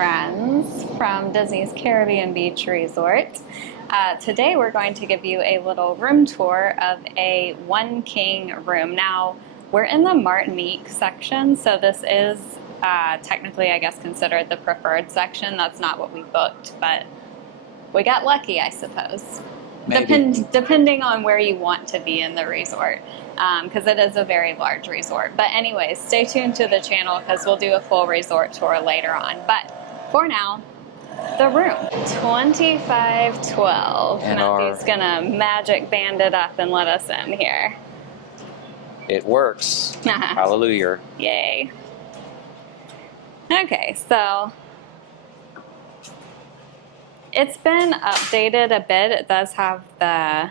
friends from Disney's Caribbean Beach Resort. Today we're going to give you a little room tour of a one king room. Now we're in the Martinique section, so this is technically I guess considered the preferred section. That's not what we booked, but we got lucky, I suppose. Depending on where you want to be in the resort, because it is a very large resort. But anyways, stay tuned to the channel because we'll do a full resort tour later on. But for now, the room. 2512. And Matthew's gonna magic band it up and let us in here. It works. Hallelujah. Yay. Okay, so it's been updated a bit. It does have the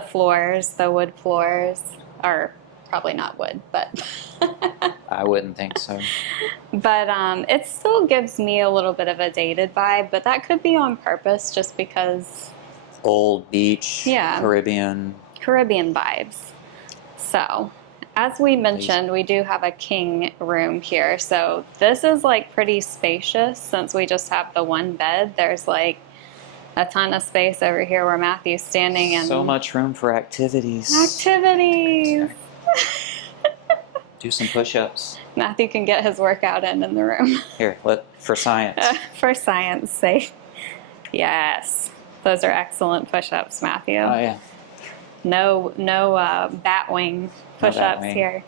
floors, the wood floors, or probably not wood, but I wouldn't think so. But it still gives me a little bit of a dated vibe, but that could be on purpose just because Old beach, yeah, Caribbean vibes. So as we mentioned, we do have a king room here. So this is like pretty spacious since we just have the one bed. There's like a ton of space over here where Matthew's standing, and so much room for activities. Do some push-ups. Matthew can get his workout in the room. Here, for science. For science sake. Yes. Those are excellent push-ups, Matthew. Oh, yeah. No bat wing push-ups here.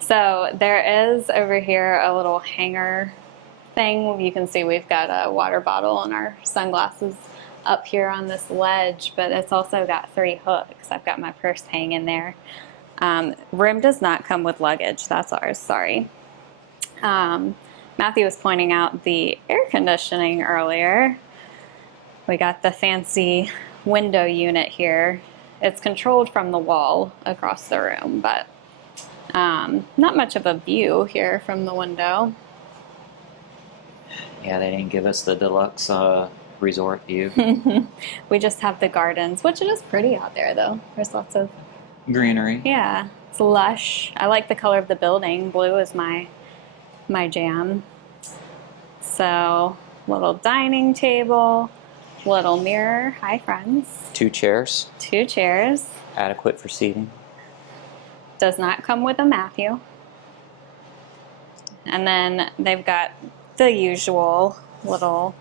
So there is over here a little hanger thing. You can see we've got a water bottle and our sunglasses up here on this ledge, but it's also got 3 hooks. I've got my purse hanging there. Room does not come with luggage. That's ours, sorry. Matthew was pointing out the air conditioning earlier. We got the fancy window unit here. It's controlled from the wall across the room, but not much of a view here from the window. Yeah, they didn't give us the deluxe resort view. We just have the gardens, which it is pretty out there though. There's lots of greenery. Yeah, it's lush. I like the color of the building. Blue is my jam. So, little dining table, little mirror. Hi, friends. 2 chairs. 2 chairs. Adequate for seating. Does not come with a Matthew. And then they've got the usual little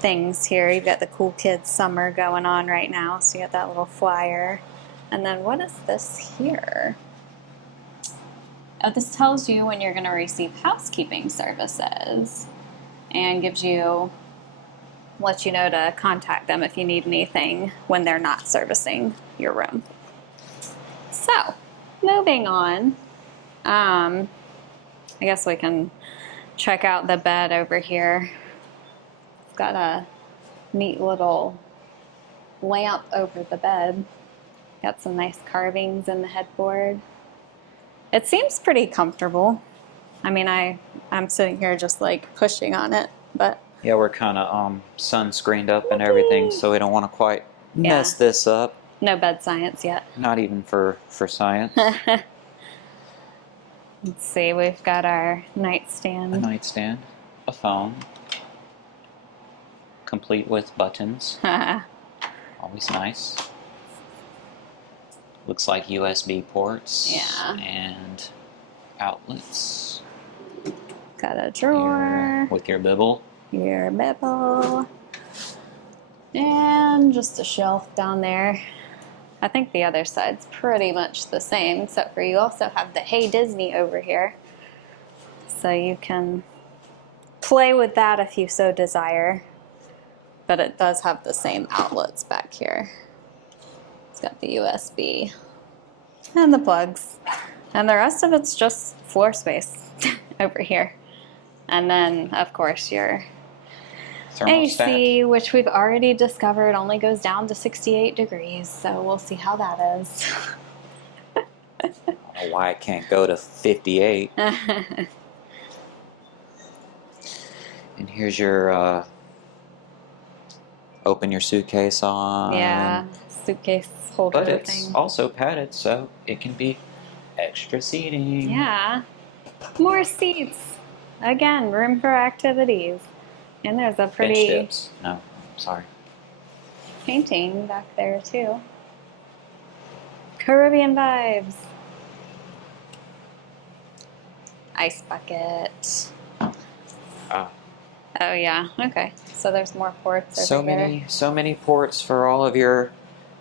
things here. You've got the Cool Kids Summer going on right now, so you got that little flyer. And then what is this here? Oh, this tells you when you're going to receive housekeeping services and lets you know to contact them if you need anything when they're not servicing your room. So, moving on. I guess we can check out the bed over here. It's got a neat little lamp over the bed. Got some nice carvings in the headboard. It seems pretty comfortable. I mean, I'm sitting here just like pushing on it, but yeah, we're kind of sunscreened up and everything, so we don't want to quite mess this up. No bed science yet. Not even for science. Let's see, we've got our nightstand. A nightstand, a phone, complete with buttons. Always nice. Looks like USB ports. Yeah. And outlets. Got a drawer. With your bibble. Your bibble. And just a shelf down there. I think the other side's pretty much the same, except for you also have the Hey Disney over here. So you can play with that if you so desire. But it does have the same outlets back here. It's got the USB and the plugs. And the rest of it's just floor space over here. And then, of course, your thermostat. AC, which we've already discovered only goes down to 68 degrees. So we'll see how that is. I don't know why it can't go to 58. And here's your open your suitcase on. Yeah, suitcase holder but thing. But it's also padded, so it can be extra seating. Yeah, more seats. Again, room for activities. And there's a Bench pretty dips. No, sorry. painting back there too. Caribbean vibes. Ice bucket. Ah. Oh yeah, okay. So there's more ports over here. So many ports for all of your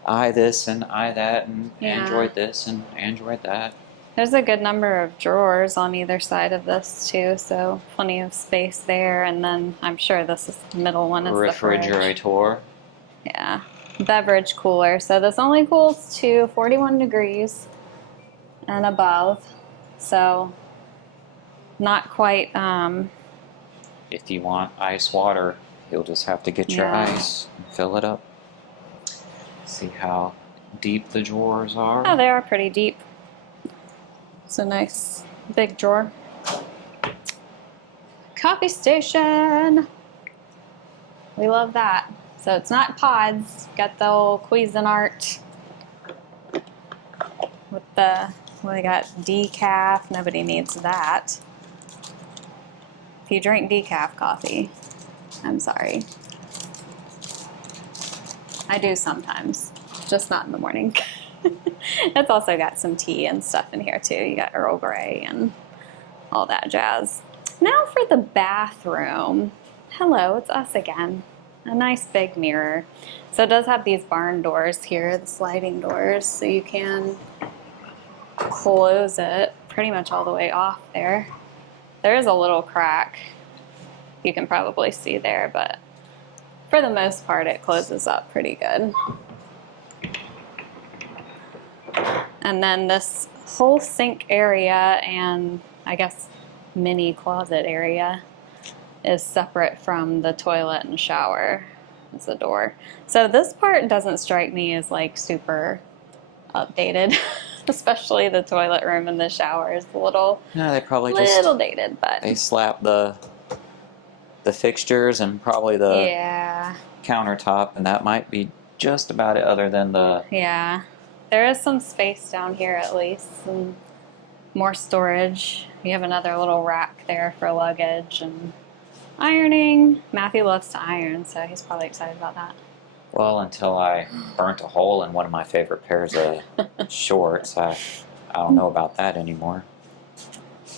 this and that and Yeah. Android this and Android that. There's a good number of drawers on either side of this too, so plenty of space there. And then I'm sure this is the middle one is the fridge. Refrigerator. Yeah, beverage cooler. So this only cools to 41 degrees and above. So not quite. If you want ice water, you'll just have to get your Yeah. ice and fill it up. See how deep the drawers are. Oh, they are pretty deep. It's a nice big drawer. Coffee station. We love that. So it's not pods. Got the old Cuisinart with the, well, they got decaf. Nobody needs that. If you drink decaf coffee, I'm sorry. I do sometimes, just not in the morning. It's also got some tea and stuff in here too. You got Earl Grey and all that jazz. Now for the bathroom. Hello, it's us again. A nice big mirror. So it does have these barn doors here, the sliding doors, so you can close it pretty much all the way off there. There is a little crack you can probably see there, but for the most part it closes up pretty good. And then this whole sink area and I guess mini closet area is separate from the toilet and shower as a door. So this part doesn't strike me as like super updated, especially the toilet room and the shower is a little, No, they probably little dated, but they slap the fixtures and probably the yeah, countertop, and that might be just about it. Other than the yeah. There is some space down here at least, some more storage. You have another little rack there for luggage and ironing. Matthew loves to iron, so he's probably excited about that. well, until I burnt a hole in one of my favorite pairs of shorts, I don't know about that anymore.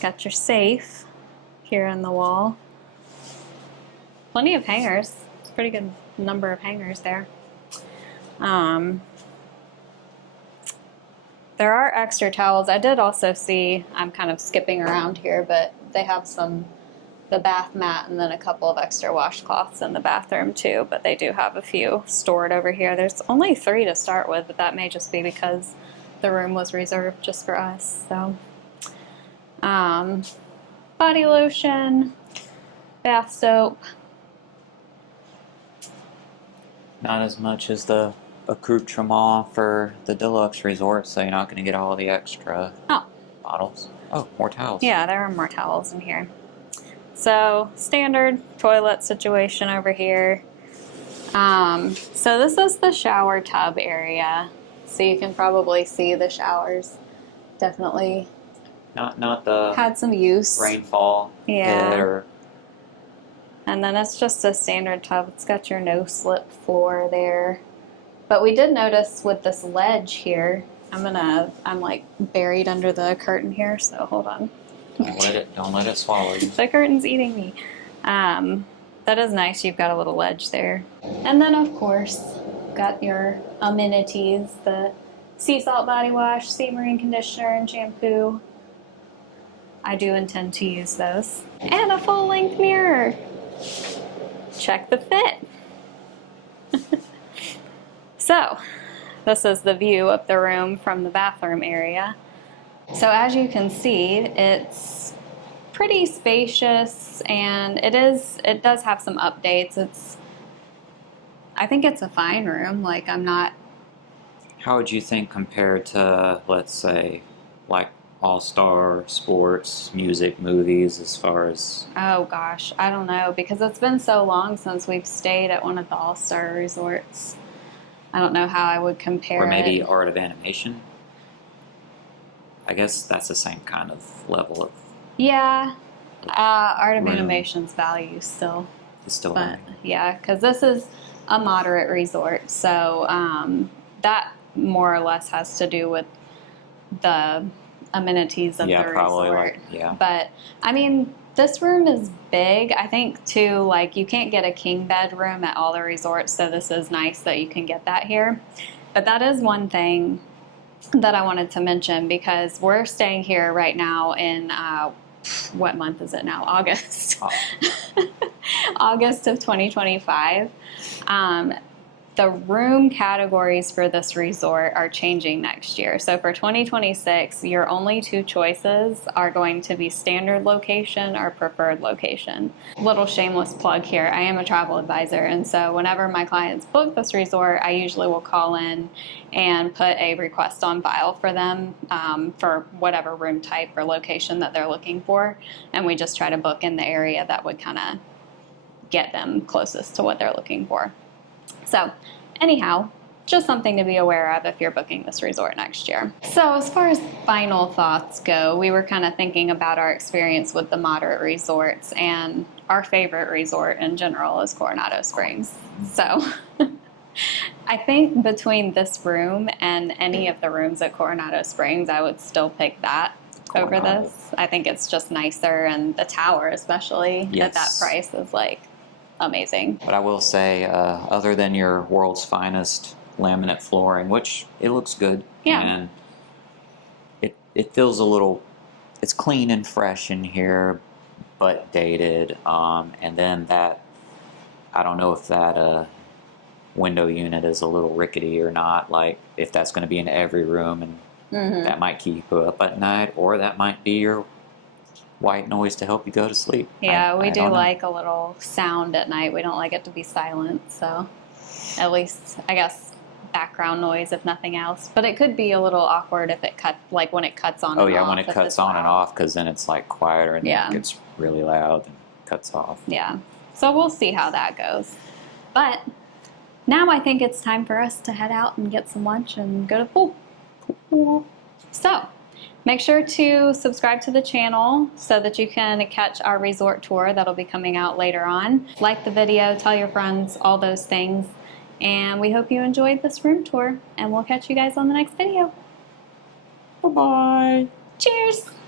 Got your safe here in the wall. Plenty of hangers. It's a pretty good number of hangers there. There are extra towels. I did also see, I'm kind of skipping around here, but they have the bath mat and then a couple of extra washcloths in the bathroom too, but they do have a few stored over here. There's only 3 to start with, but that may just be because the room was reserved just for us. So, body lotion, bath soap. Not as much as the accoutrement for the deluxe resort, so you're not going to get all the extra bottles. Oh, more towels. Yeah, there are more towels in here. So, standard toilet situation over here. So this is the shower tub area. So you can probably see the showers. Definitely Not the had some use. rainfall Yeah. pit or And then it's just a standard tub. It's got your no-slip floor there. But we did notice with this ledge here, I'm like buried under the curtain here, so hold on. don't let it swallow you. The curtain's eating me. That is nice. You've got a little ledge there. And then, of course, got your amenities, the sea salt body wash, sea marine conditioner, and shampoo. I do intend to use those. And a full-length mirror. Check the fit. So, this is the view of the room from the bathroom area. So as you can see, it's pretty spacious and it does have some updates. I think it's a fine room. Like, I'm not. How would you think compared to, let's say, like All-Star Sports, music, movies, as far as... Oh gosh, I don't know, because it's been so long since we've stayed at one of the All-Star resorts. I don't know how I would compare Or maybe it. Art of Animation? I guess that's the same kind of level of Yeah, Art of room Animation's value still. is still But there. yeah, because this is a moderate resort, so that more or less has to do with the amenities of Yeah, the probably resort. yeah. But I mean, this room is big. I think too, like you can't get a king bedroom at all the resorts, so this is nice that you can get that here. But that is one thing that I wanted to mention because we're staying here right now in what month is it now? August. August of 2025. The room categories for this resort are changing next year. So for 2026, your only two choices are going to be standard location or preferred location. Little shameless plug here. I am a travel advisor, and so whenever my clients book this resort, I usually will call in and put a request on file for them for whatever room type or location that they're looking for. And we just try to book in the area that would kind of get them closest to what they're looking for. So anyhow, just something to be aware of if you're booking this resort next year. So as far as final thoughts go, we were kind of thinking about our experience with the moderate resorts, and our favorite resort in general is Coronado Springs. So I think between this room and any of the rooms at Coronado Springs, I would still pick that over this. I think it's just nicer, and the tower especially at that price is like amazing. But I will say, other than your world's finest laminate flooring, which it looks good, and it feels a little, it's clean and fresh in here, but dated. And then that, I don't know if that window unit is a little rickety or not. Like if that's going to be in every room, and that might keep you up at night, or that might be your white noise to help you go to sleep. Yeah, we do like a little sound at night. We don't like it to be silent, so at least I guess background noise if nothing else. But it could be a little awkward if it like when it cuts on. Oh yeah, when it cuts on and off, because then it's like quieter and then it gets really loud and cuts off. Yeah, so we'll see how that goes. But now I think it's time for us to head out and get some lunch and go to the pool. So make sure to subscribe to the channel so that you can catch our resort tour that'll be coming out later on. Like the video, tell your friends, all those things. And we hope you enjoyed this room tour, and we'll catch you guys on the next video. Bye-bye. Cheers!